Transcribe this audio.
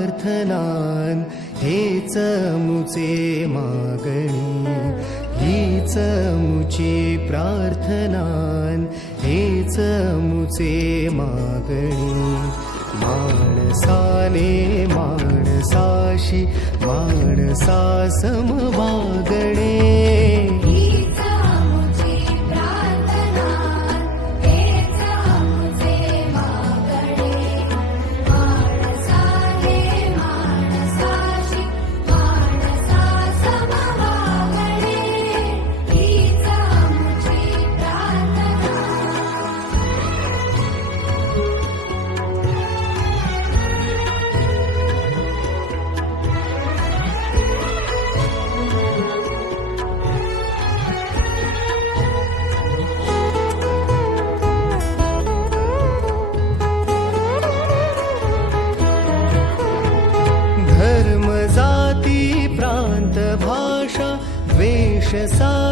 प्रार्थनान हेच मुचे मागणी, हीच मुची प्रार्थनान हेच मुचे मागणी. माणसाने माणसाशी माणसा सम वागणे, धर्म जाती प्रांत भाषा वेश सा